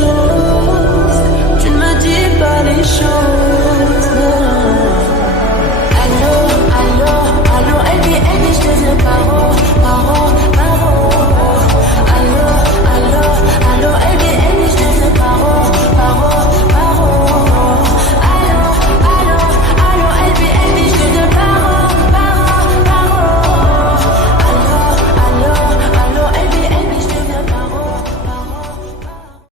choses, tu ne me dis pas les choses.